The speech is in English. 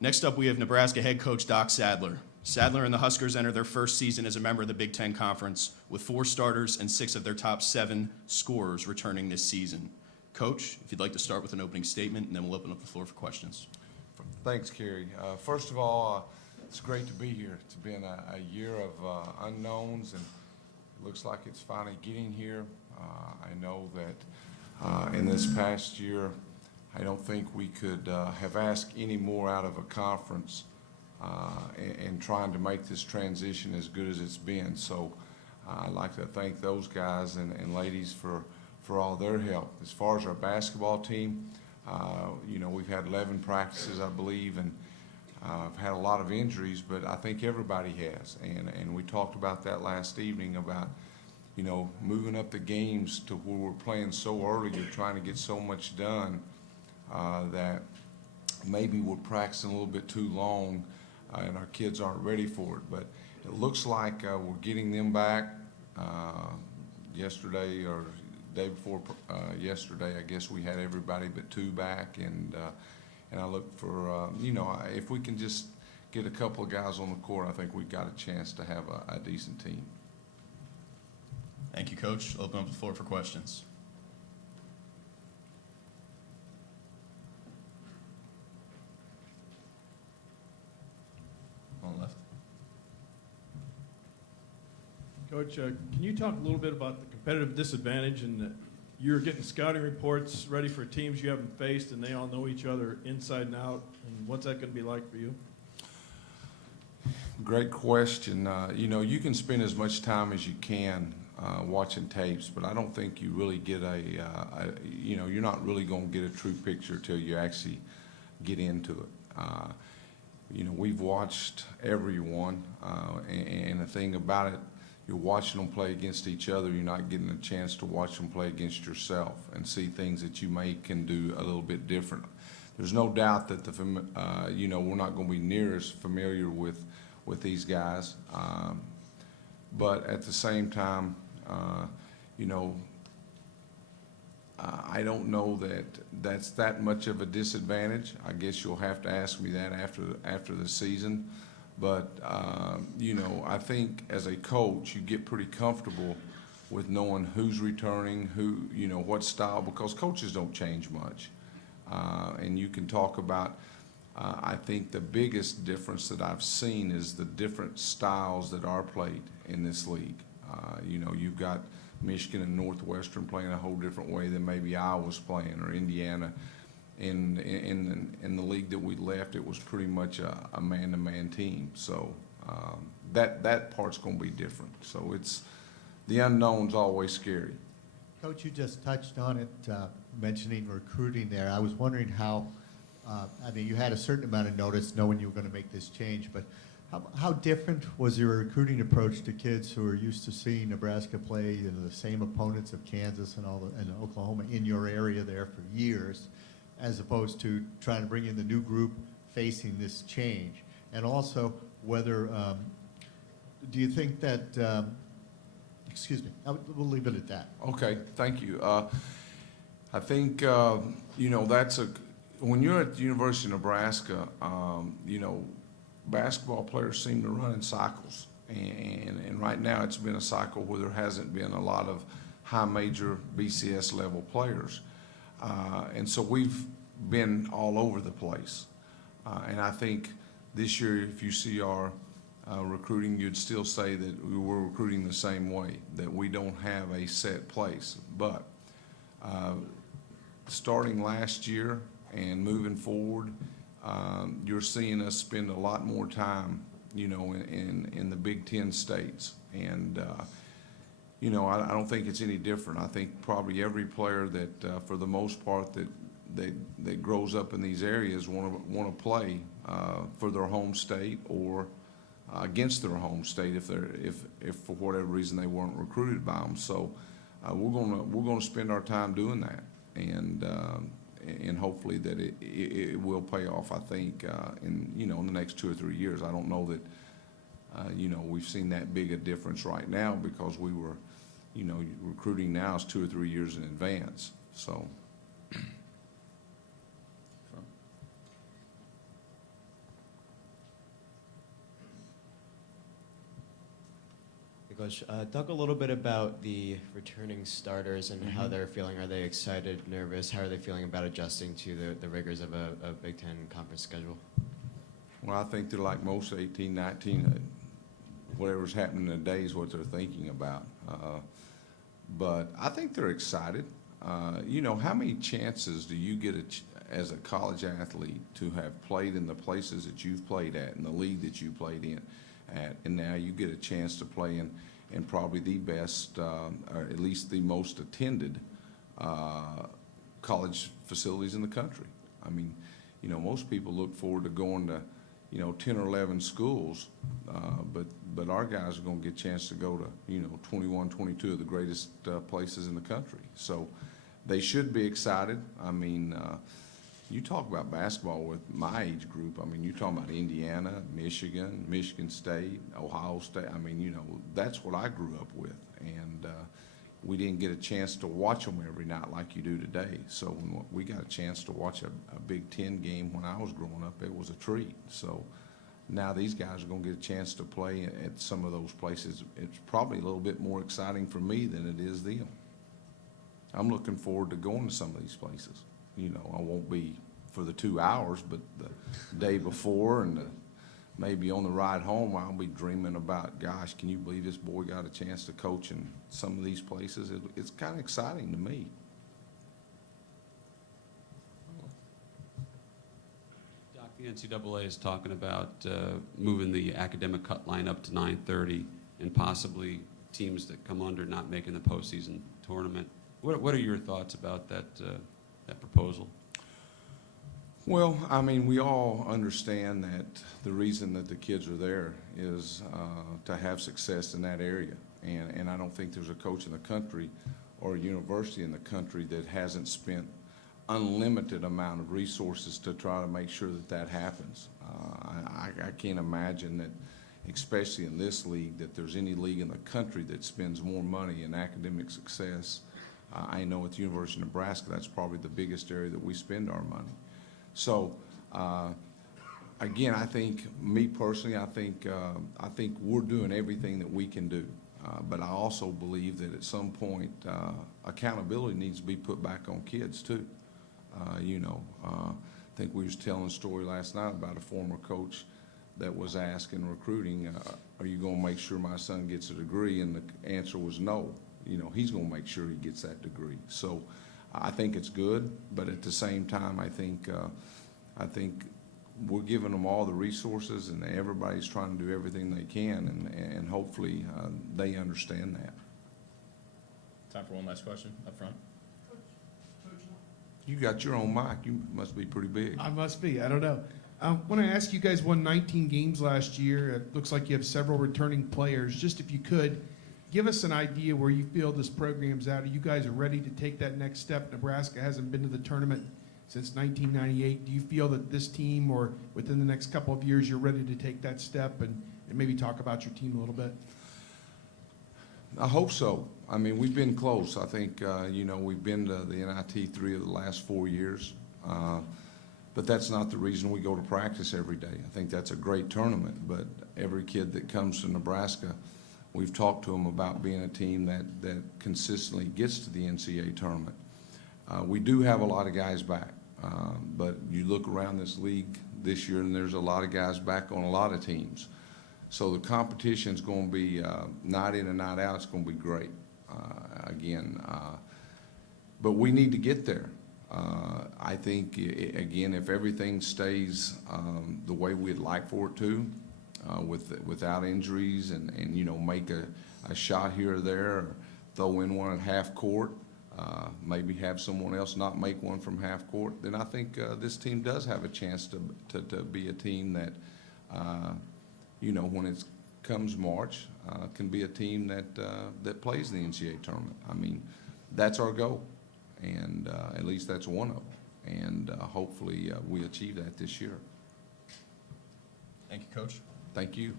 Next up, we have Nebraska head coach Doc Sadler. Sadler and the Huskers enter their first season as a member of the Big Ten Conference, with 4 starters and 6 of their top 7 scorers returning this season. Coach, if you'd like to start with an opening statement, and then we'll open up the floor for questions. Thanks, Kerry. First of all, it's great to be here. It's been a year of unknowns, and it looks like it's finally getting here. I know that in this past year, I don't think we could have asked any more out of a conference and trying to make this transition as good as it's been. So I'd like to thank those guys and ladies for all their help. As far as our basketball team, we've had 11 practices, I believe, and I've had a lot of injuries, but I think everybody has. And we talked about that last evening about, moving up the games to where we're playing so early, you're trying to get so much done that maybe we're practicing a little bit too long and our kids aren't ready for it. But it looks like we're getting them back yesterday or day before yesterday. I guess we had everybody but 2 back, and I look for, if we can just get a couple of guys on the court, I think we've got a chance to have a decent team. Thank you, Coach. I'll open up the floor for questions. On the left. Coach, can you talk a little bit about the competitive disadvantage and that you're getting scouting reports ready for teams you haven't faced and they all know each other inside and out, and what's that going to be like for you? Great question. You can spend as much time as you can watching tapes, but I don't think you really get you're not really going to get a true picture till you actually get into it. We've watched everyone, and the thing about it, you're watching them play against each other. You're not getting a chance to watch them play against yourself and see things that you can do a little bit different. There's no doubt that we're not going to be near as familiar with these guys, but at the same time, I don't know that that's that much of a disadvantage. I guess you'll have to ask me that after the season. But, I think as a coach, you get pretty comfortable with knowing who's returning, what style, because coaches don't change much. And you can talk about, I think the biggest difference that I've seen is the different styles that are played in this league. You've got Michigan and Northwestern playing a whole different way than maybe Iowa's playing, or Indiana. In the league that we left, it was pretty much a man-to-man team. So that part's going to be different. So it's the unknown's always scary. Coach, you just touched on it, mentioning recruiting there. I was wondering how, you had a certain amount of notice knowing you were going to make this change, but how different was your recruiting approach to kids who are used to seeing Nebraska play the same opponents of Kansas and Oklahoma in your area there for years, as opposed to trying to bring in the new group facing this change? And also, whether, do you think that, excuse me, we'll leave it at that. Okay, thank you. I think, when you're at the University of Nebraska, basketball players seem to run in cycles. And right now it's been a cycle where there hasn't been a lot of high major BCS level players. And so we've been all over the place. And I think this year, if you see our recruiting, you'd still say that we were recruiting the same way, that we don't have a set place. But starting last year and moving forward, you're seeing us spend a lot more time, in the Big Ten states. And I don't think it's any different. I think probably every player that, for the most part, that grows up in these areas want to play for their home state or against their home state if for whatever reason they weren't recruited by them. So we're gonna spend our time doing that, and hopefully that it will pay off. I think in the next 2 or 3 years. I don't know that we've seen that big a difference right now because we were recruiting now is 2 or 3 years in advance. So. Coach. Talk a little bit about the returning starters and how they're feeling. Are they excited, nervous? How are they feeling about adjusting to the rigors of a Big Ten conference schedule? Well, I think they're like most 18, 19, whatever's happening today is what they're thinking about. But I think they're excited. You know, how many chances do you get as a college athlete to have played in the places that you've played at, in the league that you played in at, and now you get a chance to play in probably the best, or at least the most attended college facilities in the country. I mean, you know, most people look forward to going to, you know, 10 or 11 schools, but our guys are going to get a chance to go to, you know, 21, 22 of the greatest places in the country. So they should be excited. I mean, you talk about basketball with my age group. I mean, you're talking about Indiana, Michigan, Michigan State, Ohio State. I mean, you know, that's what I grew up with. And we didn't get a chance to watch them every night like you do today. So when we got a chance to watch a Big Ten game when I was growing up, it was a treat. So now these guys are going to get a chance to play at some of those places. It's probably a little bit more exciting for me than it is them. I'm looking forward to going to some of these places. You know, I won't be for the 2 hours, but the day before and maybe on the ride home, I'll be dreaming about, gosh, can you believe this boy got a chance to coach in some of these places? It's kind of exciting to me. Doc, the NCAA is talking about moving the academic cut line up to 9:30 and possibly teams that come under not making the postseason tournament. What are your thoughts about that proposal? Well, I mean, we all understand that the reason that the kids are there is to have success in that area. And I don't think there's a coach in the country or a university in the country that hasn't spent unlimited amount of resources to try to make sure that that happens. I can't imagine that, especially in this league, that there's any league in the country that spends more money in academic success. I know at the University of Nebraska, that's probably the biggest area that we spend our money. So, again, I think, me personally, I think we're doing everything that we can do. But I also believe that at some point, accountability needs to be put back on kids too. You know, I think we was telling a story last night about a former coach that was asked in recruiting, are you going to make sure my son gets a degree? And the answer was no. You know, he's going to make sure he gets that degree. So I think it's good, but at the same time, I think we're giving them all the resources, and everybody's trying to do everything they can, and hopefully they understand that. Time for one last question up front. You got your own mic. You must be pretty big. I must be. I don't know. When I asked, you guys won 19 games last year. It looks like you have several returning players. Just if you could, give us an idea where you feel this program's at. Are you guys ready to take that next step? Nebraska hasn't been to the tournament since 1998. Do you feel that this team, or within the next couple of years, you're ready to take that step and maybe talk about your team a little bit? I hope so. I mean, we've been close. I think, you know, we've been to the NIT 3 of the last 4 years. But that's not the reason we go to practice every day. I think that's a great tournament. But every kid that comes to Nebraska, we've talked to them about being a team that consistently gets to the NCAA tournament. We do have a lot of guys back. But you look around this league this year, and there's a lot of guys back on a lot of teams. So the competition's going to be night in and night out. It's going to be great. But we need to get there. I think, again, if everything stays the way we'd like for it to, without injuries and you know, make a shot here or there, or throw in one at half court, maybe have someone else not make one from half court, then I think this team does have a chance to be a team that, you know, when it comes March, can be a team that plays the NCAA tournament. I mean, that's our goal, and at least that's one of them. And hopefully we achieve that this year. Thank you, Coach. Thank you.